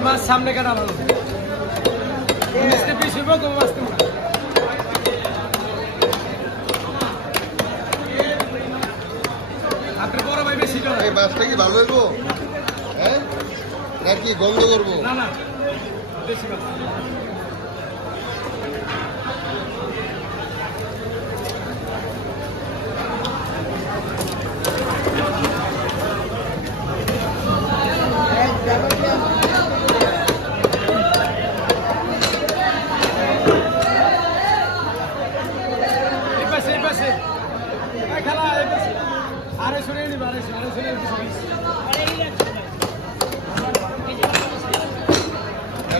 মাছ সামনে কাটা ভালো পিস হইব কম মাছ তোমরা আপনি বড় ভাই বেশি এই মাছটা কি ভালো হইব হ্যাঁ নাকি গন্ধ করবো না না বেশি মাছ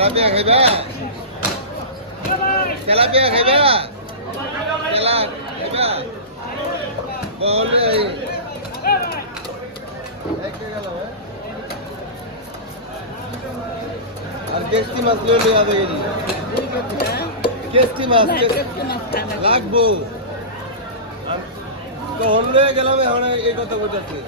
তেলাপিয়া খাইবা তেলাপিয়া খাইবা তেলা খাইবা বলে আর কেষ্টি মাছ লইলে যাবে কেষ্টি মাছ লাগবো তো হলে গেলাম এখন এই কথা বোঝাচ্ছে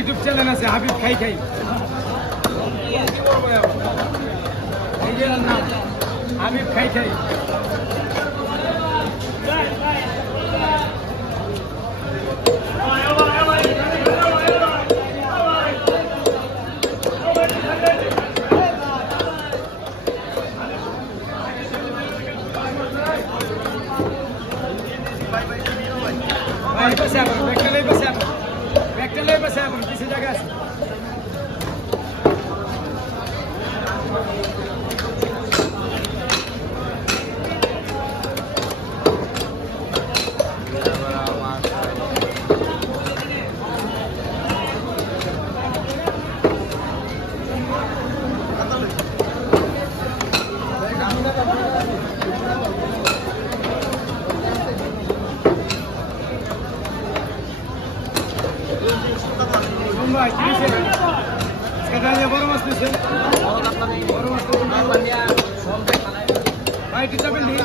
यूट्यूब चैनल আছে হাবিব খাই খাই এই যে নাম হাবিব খাই খাই भाई बस आप बैठले बस आप किसी जगह Sekadanya baru mas tuh sih. Baru mas tuh. Baik kita beli.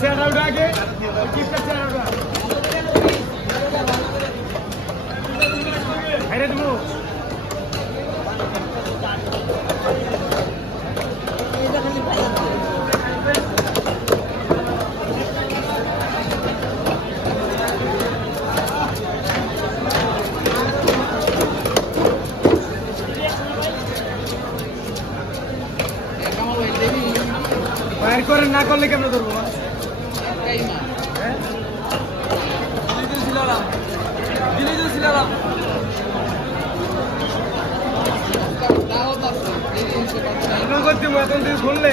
चेहरा उठा के किसका चेहरा उठा अरे तुम বাইর করে না করলে কেমন করবো করতে এখন তুই শুনলে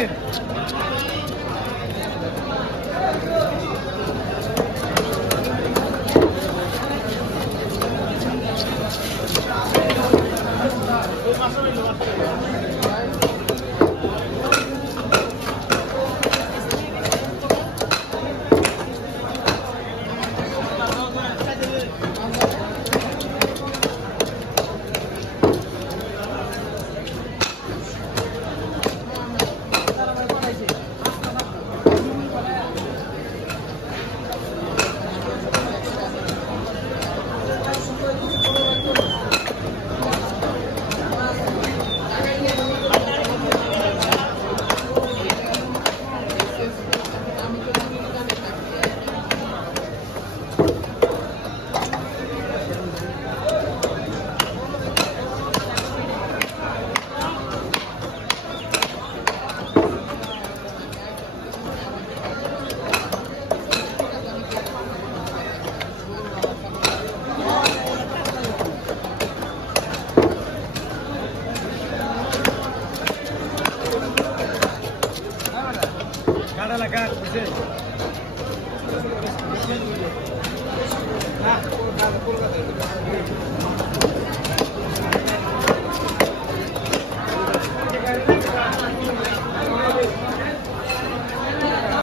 Nah,